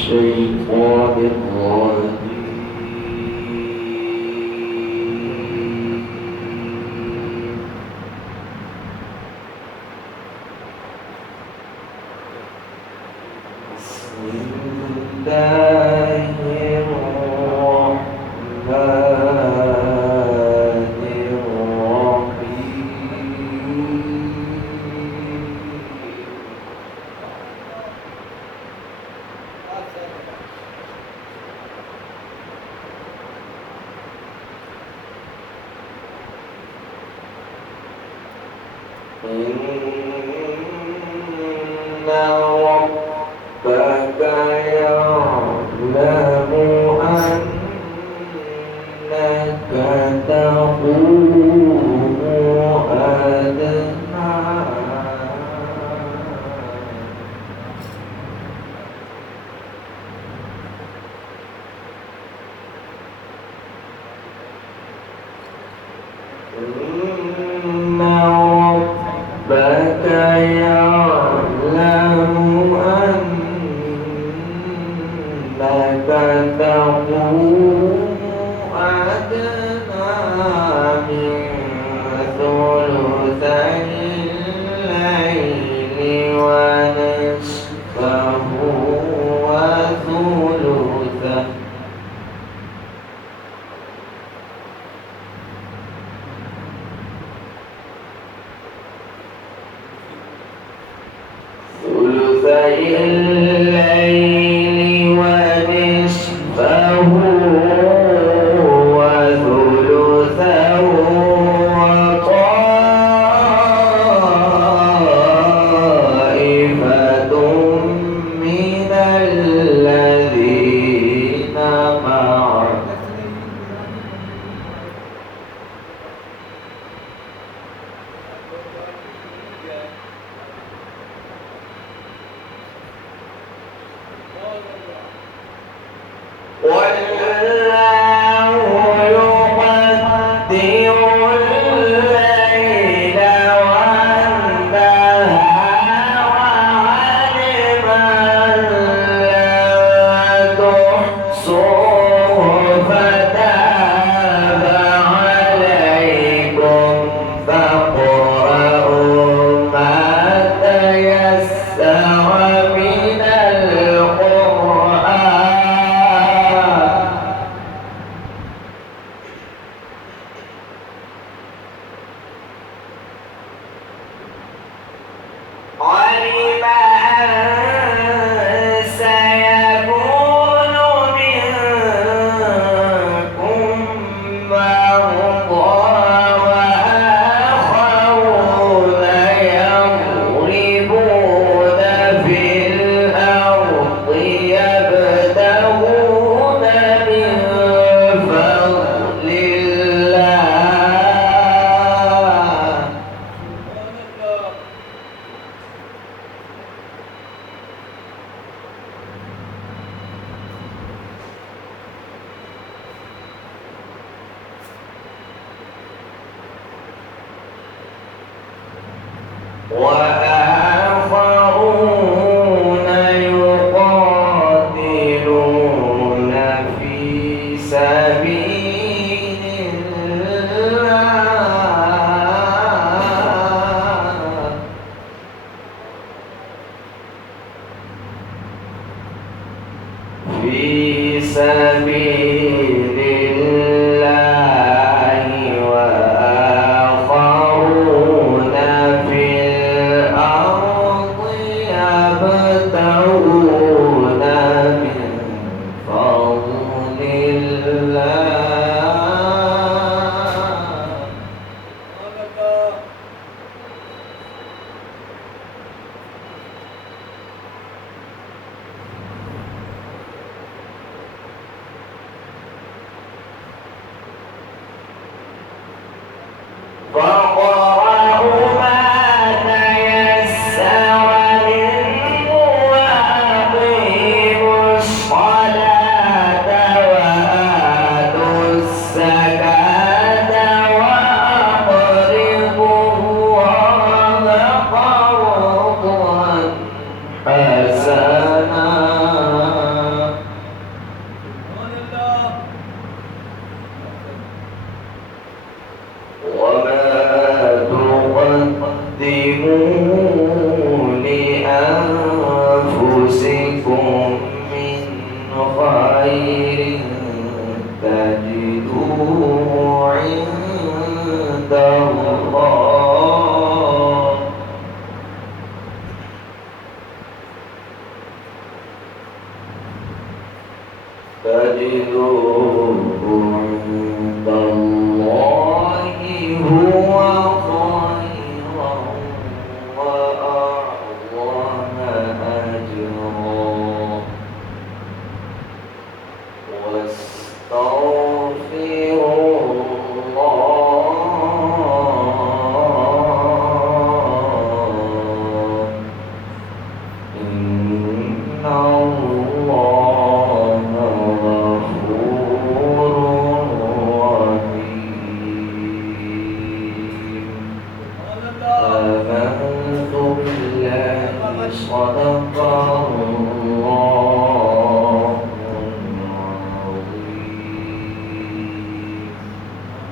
الشيطان الرجيم بسم الله الرحمن إن ربك يعلم أنك تقوم أدنى إن ربك يعلم أنك تقوم أدنى من ثلثي الليل ونصفه وثلثه ثلثي الليل ونصفه وثلثه وطائفة من الذين معك والله يقدر الليل والنهار وعلم أن لن تحصوه فتاب عليكم فاقرؤوا ما تيسر من القرآن علم أن سيكون منكم مرضى وآخرون يضربون في الأرض يبتغون من فضل الله وآخرون يقاتلون في سبيل الله في سبيل الله وآخرون في الأرض يبتغون من فضل الله خير تجدوه عند الله تجدوه عند الله هو